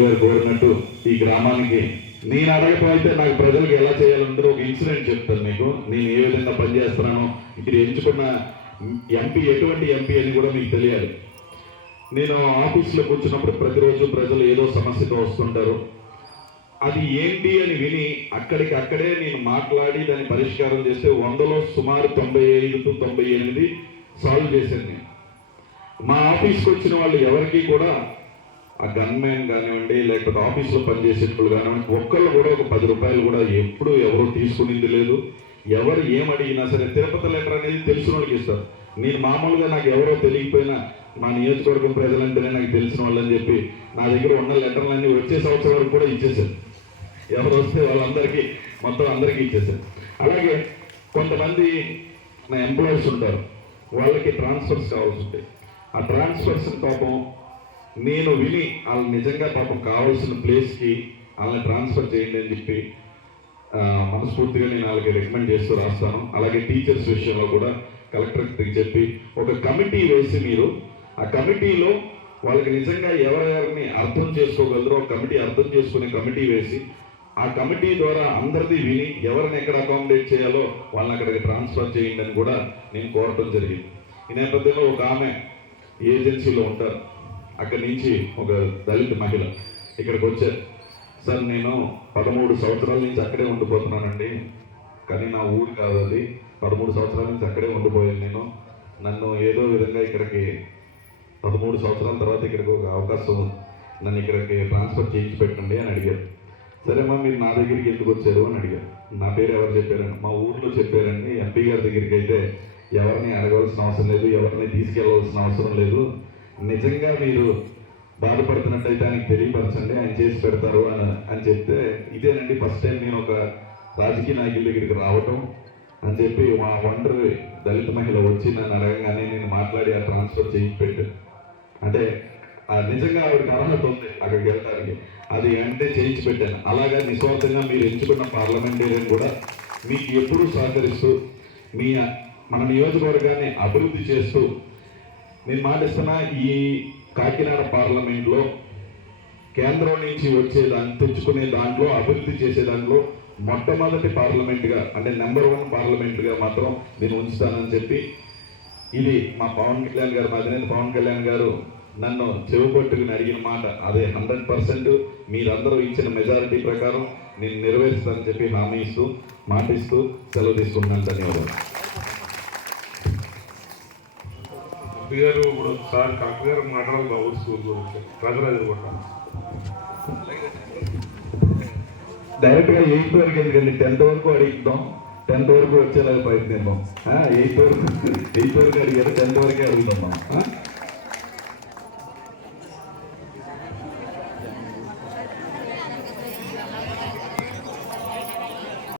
గారు కోరినట్టు ఈ గ్రామానికి నేను అడగకపోతే నాకు ప్రజలకు ఎలా చేయాలంటే ఒక ఇన్సిడెంట్ చెప్తాను మీకు. నేను ఏ విధంగా పనిచేస్తున్నానో, ఇక్కడ ఎంచుకున్న ఎంపీ ఎటువంటి ఎంపీ అని కూడా మీకు తెలియాలి. నేను ఆఫీస్లో కూర్చున్నప్పుడు ప్రతిరోజు ప్రజలు ఏదో సమస్యతో వస్తుంటారు. అది ఏంటి అని విని అక్కడికక్కడే నేను మాట్లాడి దాన్ని పరిష్కారం చేస్తే 100లో సుమారు 95 to 98 సాల్వ్ చేశాను నేను. మా ఆఫీస్కి వచ్చిన వాళ్ళు ఎవరికి కూడా ఆ గన్మ్యాన్ కానివ్వండి, లేకపోతే ఆఫీస్లో పనిచేసే వాళ్ళు కానివ్వండి, ఒక్కళ్ళు కూడా ఒక 10 రూపాయలు కూడా ఎప్పుడు ఎవరు తీసుకునింది లేదు. ఎవరు ఏమడిగినా సరే తిరుపతి లెటర్ అనేది తెలిసిన వాళ్ళకి ఇస్తారు. నేను మామూలుగా నాకు ఎవరో తెలియకపోయినా మా నియోజకవర్గం ప్రజలంటేనే నాకు తెలిసిన వాళ్ళని చెప్పి నా దగ్గర ఉన్న లెటర్లన్నీ వచ్చే సంవత్సరం వరకు కూడా ఇచ్చేసాను. ఎవరు వస్తే వాళ్ళందరికీ మొత్తం అందరికీ ఇచ్చేసాను. అలాగే కొంతమంది నా ఎంప్లాయీస్ ఉంటారు, వాళ్ళకి ట్రాన్స్ఫర్స్ కావాల్సి ఉంటాయి. ఆ ట్రాన్స్ఫర్స్ పాపం నేను విని వాళ్ళు నిజంగా పాపం కావాల్సిన ప్లేస్కి వాళ్ళని ట్రాన్స్ఫర్ చేయండి అని చెప్పి మనస్ఫూర్తిగా నేను వాళ్ళకి రికమెండ్ చేస్తూ రాస్తాను. అలాగే టీచర్స్ విషయంలో కూడా కలెక్టర్కి చెప్పి ఒక కమిటీ వేసి మీరు ఆ కమిటీలో వాళ్ళకి నిజంగా ఎవరెవరిని అర్థం చేసుకోగలరో కమిటీ అర్థం చేసుకునే కమిటీ వేసి ఆ కమిటీ ద్వారా అందరిది విని ఎవరిని ఎక్కడ అకామిడేట్ చేయాలో వాళ్ళని అక్కడికి ట్రాన్స్ఫర్ చేయండి అని కూడా నేను కోరటం జరిగింది. ఈ నేపథ్యంలో ఒక ఆమె ఏజెన్సీలో ఉంటారు, అక్కడి నుంచి ఒక దళిత మహిళ ఇక్కడికి వచ్చారు. సార్ నేను 13 సంవత్సరాల నుంచి అక్కడే ఉండిపోతున్నానండి, కానీ నా ఊరు కాదు అది. 13 సంవత్సరాల నుంచి అక్కడే ఉండిపోయాను నేను. నన్ను ఏదో విధంగా ఇక్కడికి 13 సంవత్సరాల తర్వాత ఇక్కడికి ఒక అవకాశం నన్ను ఇక్కడికి ట్రాన్స్ఫర్ చేయించి పెట్టండి అని అడిగారు. సరేమ్మా మీరు నా దగ్గరికి ఎందుకు వచ్చారు అని అడిగారు. నా పేరు ఎవరు చెప్పారండి? మా ఊర్లో చెప్పారండి. ఎంపీ గారి దగ్గరికి అయితే ఎవరిని అడగవలసిన అవసరం లేదు, ఎవరిని తీసుకెళ్ళవలసిన అవసరం లేదు. నిజంగా మీరు బాధపడుతున్నట్టయితే ఆయనకి తెలియపరచండి, ఆయన చేసి పెడతారు అని చెప్తే, ఇదేనండి ఫస్ట్ టైం నేను ఒక రాజకీయ నాయకుల దగ్గరికి రావటం అని చెప్పి మా ఒంటరి దళిత మహిళ వచ్చి నన్ను అడగగానే నేను మాట్లాడి ఆ ట్రాన్స్ఫర్ చేయించి పెట్టాను. అంటే నిజంగా ఆవిడకి అర్హత ఉంది అక్కడికి వెళ్ళడానికి, అది అంటే చేయించి పెట్టాను. అలాగా నిస్వార్థంగా మీరు ఎంచుకున్న పార్లమెంటేరియన్ కూడా మీకు ఎప్పుడూ సహకరిస్తూ మన నియోజకవర్గాన్ని అభివృద్ధి చేస్తూ నేను మాటిస్తున్నా. ఈ కాకినాడ పార్లమెంట్లో కేంద్రం నుంచి తెచ్చుకునే దాంట్లో అభివృద్ధి చేసే దాంట్లో మొట్టమొదటి పార్లమెంట్గా అంటే నెంబర్ 1 పార్లమెంట్గా మాత్రం నేను ఉంచుతానని చెప్పి, ఇది మా పవన్ కళ్యాణ్ గారు, మా అధినేత పవన్ కళ్యాణ్ గారు నన్ను చెవుపట్టుకుని అడిగిన మాట. అదే 100% మీరందరూ ఇచ్చిన మెజారిటీ ప్రకారం నేను నెరవేరుస్తానని చెప్పి హామీ ఇస్తూ మాటిస్తూ సెలవు తీసుకుంటున్నాను. ధన్యవాదాలు. గారు ఇప్పుడు సార్ కలెక్టర్ గారు మాట్లాడాలి బాబు స్కూల్ గురించి ప్రజలు కూడా డైరెక్ట్గా 8th వరకు ఎందుకండి, 10th వరకు అడుగుతాం, 10th వరకు వచ్చేలాగా ప్రయత్నిద్దాం. 8th వరకు అడిగారు, 10th వరకే అడుగుతున్నాం.